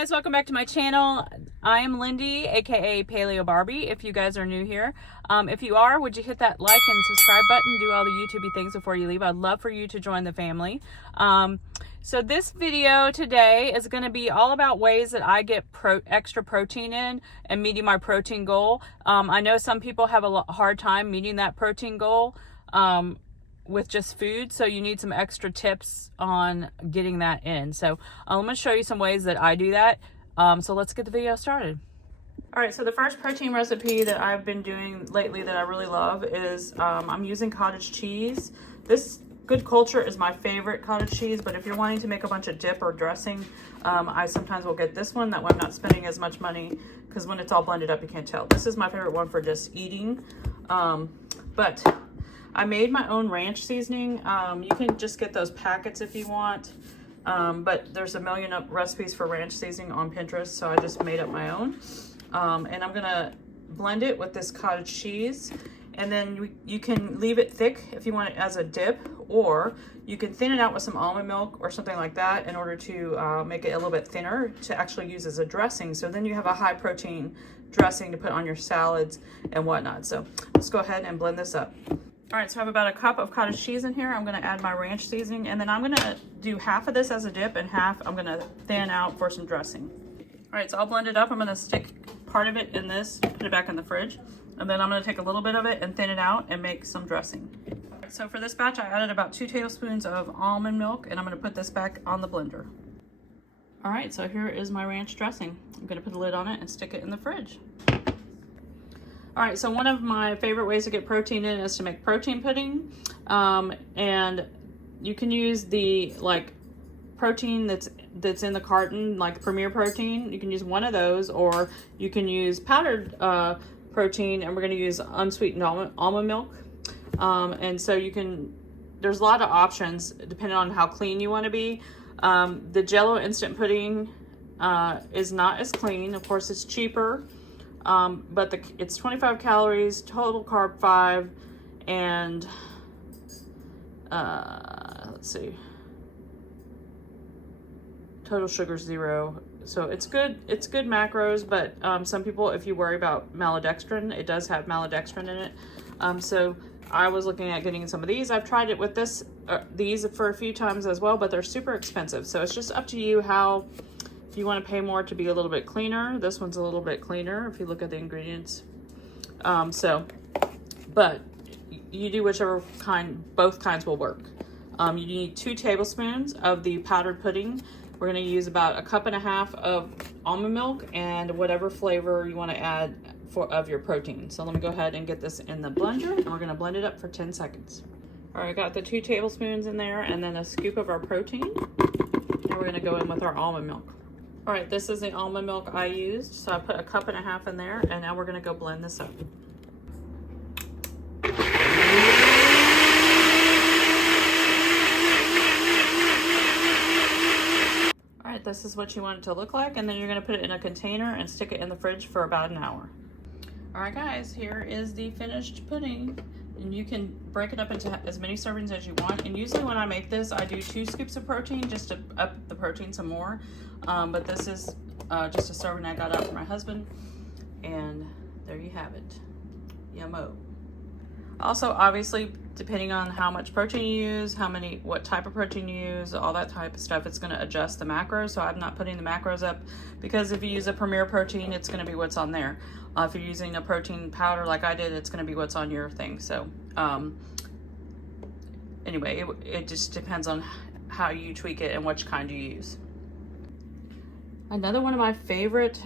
guys, welcome back to my channel. I am Lindy, aka Paleobarbie, if you guys are new here. If you are, would you hit that like and subscribe button, do all the YouTubey things before you leave. I'd love for you to join the family. So this video today is going to be all about ways that I get extra protein in and meeting my protein goal. I know some people have a hard time meeting that protein goal with just food, so you need some extra tips on getting that in. So I'm going to show you some ways that I do that. So let's get the video started. All right, so the first protein recipe that I've been doing lately that I really love is I'm using cottage cheese. This Good Culture is my favorite cottage cheese, but if you're wanting to make a bunch of dip or dressing, I sometimes will get this one. That way I'm not spending as much money, because when it's all blended up, you can't tell. This is my favorite one for just eating. But I made my own ranch seasoning. You can just get those packets if you want, but there's a million recipes for ranch seasoning on Pinterest, so I just made up my own. And I'm gonna blend it with this cottage cheese, and then you can leave it thick if you want it as a dip, or you can thin it out with some almond milk or something like that in order to make it a little bit thinner to actually use as a dressing. So then you have a high protein dressing to put on your salads and whatnot. So let's go ahead and blend this up. All right, so I have about a cup of cottage cheese in here. I'm gonna add my ranch seasoning, and then I'm gonna do half of this as a dip and half I'm gonna thin out for some dressing. All right, so I'll blend it up. I'm gonna stick part of it in this, put it back in the fridge, and then I'm gonna take a little bit of it and thin it out and make some dressing. All right, so for this batch, I added about 2 tablespoons of almond milk, and I'm gonna put this back on the blender. All right, so here is my ranch dressing. I'm gonna put a lid on it and stick it in the fridge. All right, so one of my favorite ways to get protein in is to make protein pudding. And you can use the protein that's in the carton, like Premier Protein. You can use one of those, or you can use powdered protein, and we're gonna use unsweetened almond milk. And so there's a lot of options depending on how clean you wanna be. The Jell-O instant pudding is not as clean. Of course, it's cheaper. But it's 25 calories, total carb 5, and let's see, total sugar 0. So it's good macros, but some people, if you worry about maltodextrin, it does have maltodextrin in it. So I was looking at getting some of these. I've tried it with these for a few times as well, but they're super expensive. So it's just up to you if you want to pay more to be a little bit cleaner. This one's a little bit cleaner if you look at the ingredients. But you do whichever kind, both kinds will work. You need 2 tablespoons of the powdered pudding. We're going to use about a cup and a half of almond milk and whatever flavor you want to add of your protein. So let me go ahead and get this in the blender, and we're going to blend it up for 10 seconds. All right, got the 2 tablespoons in there, and then a scoop of our protein. And we're going to go in with our almond milk. All right, this is the almond milk I used. So I put a cup and a half in there, and now we're gonna go blend this up. All right, this is what you want it to look like, and then you're gonna put it in a container and stick it in the fridge for about an hour. All right, guys, here is the finished pudding. And you can break it up into as many servings as you want. And usually when I make this, I do 2 scoops of protein just to up the protein some more. But this is just a serving I got out for my husband. And there you have it. Yummo. Also, obviously, depending on how much protein you use, what type of protein you use, all that type of stuff, it's gonna adjust the macros. So I'm not putting the macros up, because if you use a Premier Protein, it's gonna be what's on there. If you're using a protein powder like I did, it's gonna be what's on your thing. So anyway, it just depends on how you tweak it and which kind you use. Another one of my favorite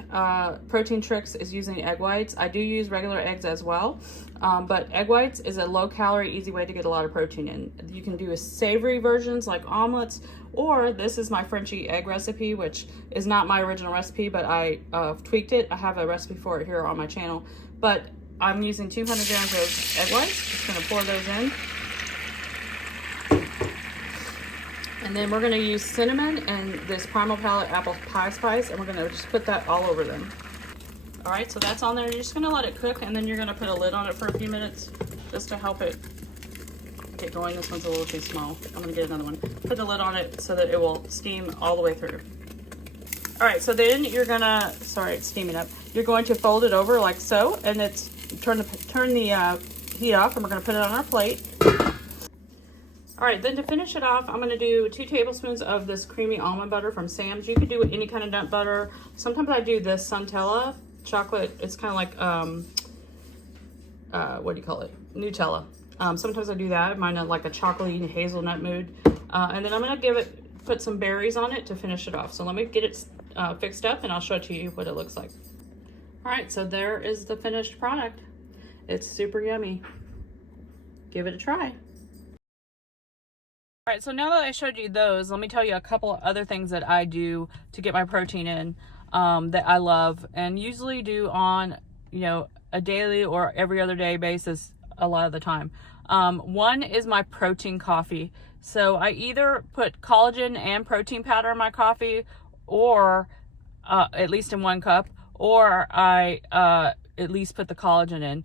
protein tricks is using egg whites. I do use regular eggs as well, but egg whites is a low-calorie, easy way to get a lot of protein in. You can do savory versions like omelets, or this is my Frenchy egg recipe, which is not my original recipe, but I tweaked it. I have a recipe for it here on my channel, but I'm using 200 grams of egg whites. Just gonna pour those in. And then we're gonna use cinnamon and this Primal Palette apple pie spice, and we're gonna just put that all over them. All right, so that's on there. You're just gonna let it cook, and then you're gonna put a lid on it for a few minutes just to help it get going. This one's a little too small. I'm gonna get another one. Put the lid on it so that it will steam all the way through. All right, so then you're gonna, sorry, it's steaming up. You're going to fold it over like so, and it's turn the heat off, and we're gonna put it on our plate. All right, then to finish it off, I'm gonna do 2 tablespoons of this creamy almond butter from Sam's. You could do any kind of nut butter. Sometimes I do this Suntella chocolate. It's kind of like, what do you call it? Nutella. Sometimes I do that. Mine is like a chocolatey hazelnut mood. And then I'm gonna put some berries on it to finish it off. So let me get it fixed up and I'll show it to you what it looks like. All right, so there is the finished product. It's super yummy. Give it a try. All right, so now that I showed you those, let me tell you a couple of other things that I do to get my protein in that I love and usually do on, you know, a daily or every other day basis a lot of the time. One is my protein coffee. So I either put collagen and protein powder in my coffee, or at least in 1 cup, or I at least put the collagen in.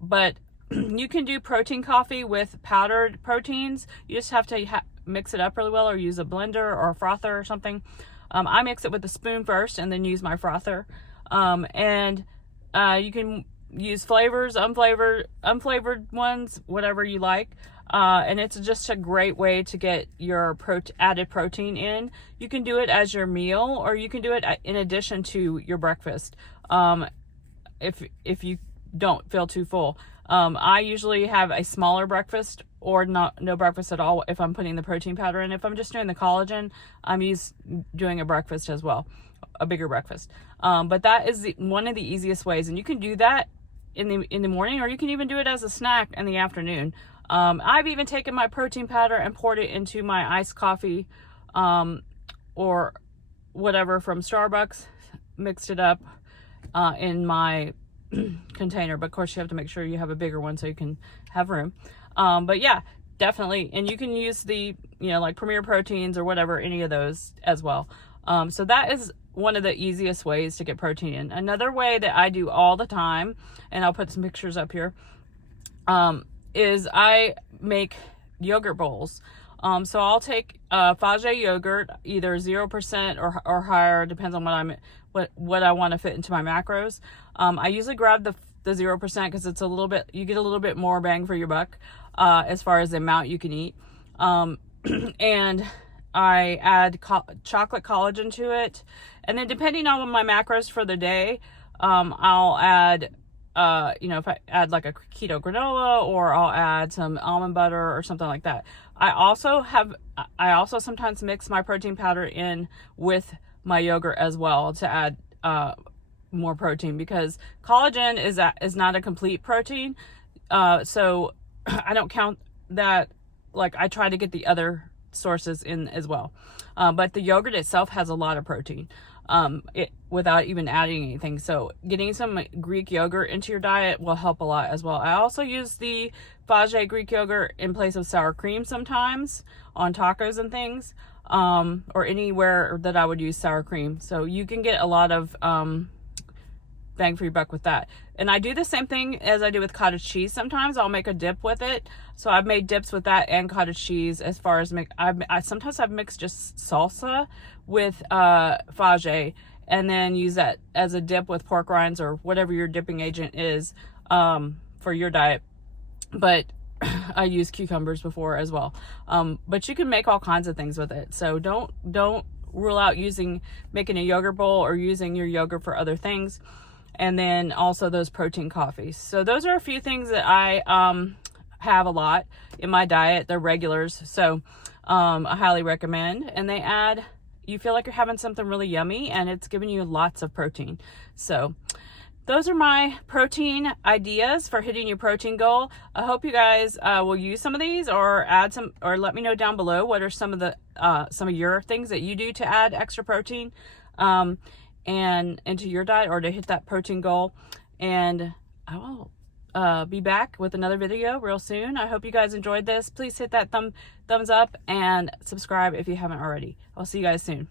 But you can do protein coffee with powdered proteins. You just have to mix it up really well, or use a blender or a frother or something. I mix it with a spoon first and then use my frother. You can use flavors, unflavored ones, whatever you like. And it's just a great way to get your added protein in. You can do it as your meal, or you can do it in addition to your breakfast. If you don't feel too full. I usually have a smaller breakfast, or no breakfast at all if I'm putting the protein powder in. If I'm just doing the collagen, I'm doing a breakfast as well, a bigger breakfast. But that is one of the easiest ways, and you can do that in the morning, or you can even do it as a snack in the afternoon. I've even taken my protein powder and poured it into my iced coffee, or whatever from Starbucks, mixed it up in my container, but of course you have to make sure you have a bigger one so you can have room. But yeah, definitely. And you can use the, like Premier Proteins or whatever, any of those as well. So that is one of the easiest ways to get protein in. Another way that I do all the time, and I'll put some pictures up here, is I make yogurt bowls. So I'll take Fage yogurt, either 0% or higher, depends on what I want to fit into my macros. I usually grab the 0% because it's you get a little bit more bang for your buck as far as the amount you can eat. And I add chocolate collagen to it, and then depending on my macros for the day, I'll add if I add like a keto granola, or I'll add some almond butter or something like that. I also sometimes mix my protein powder in with my yogurt as well to add more protein, because collagen is not a complete protein. So I don't count that. Like, I try to get the other sources in as well. But the yogurt itself has a lot of protein. Without even adding anything. So getting some Greek yogurt into your diet will help a lot as well. I also use the Fage Greek yogurt in place of sour cream sometimes on tacos and things, or anywhere that I would use sour cream. So you can get a lot of bang for your buck with that. And I do the same thing as I do with cottage cheese. Sometimes I'll make a dip with it. So I've made dips with that and cottage cheese. As far as sometimes I've mixed just salsa with Fage, and then use that as a dip with pork rinds or whatever your dipping agent is for your diet. But I used cucumbers before as well. But you can make all kinds of things with it. So don't rule out making a yogurt bowl or using your yogurt for other things. And then also those protein coffees. So those are a few things that I have a lot in my diet. They're regulars. So I highly recommend. And you feel like you're having something really yummy, and it's giving you lots of protein. So those are my protein ideas for hitting your protein goal. I hope you guys will use some of these, or add some, or let me know down below what are some of your things that you do to add extra protein and into your diet, or to hit that protein goal. And I will be back with another video real soon. I hope you guys enjoyed this. Please hit that thumbs up and subscribe if you haven't already. I'll see you guys soon.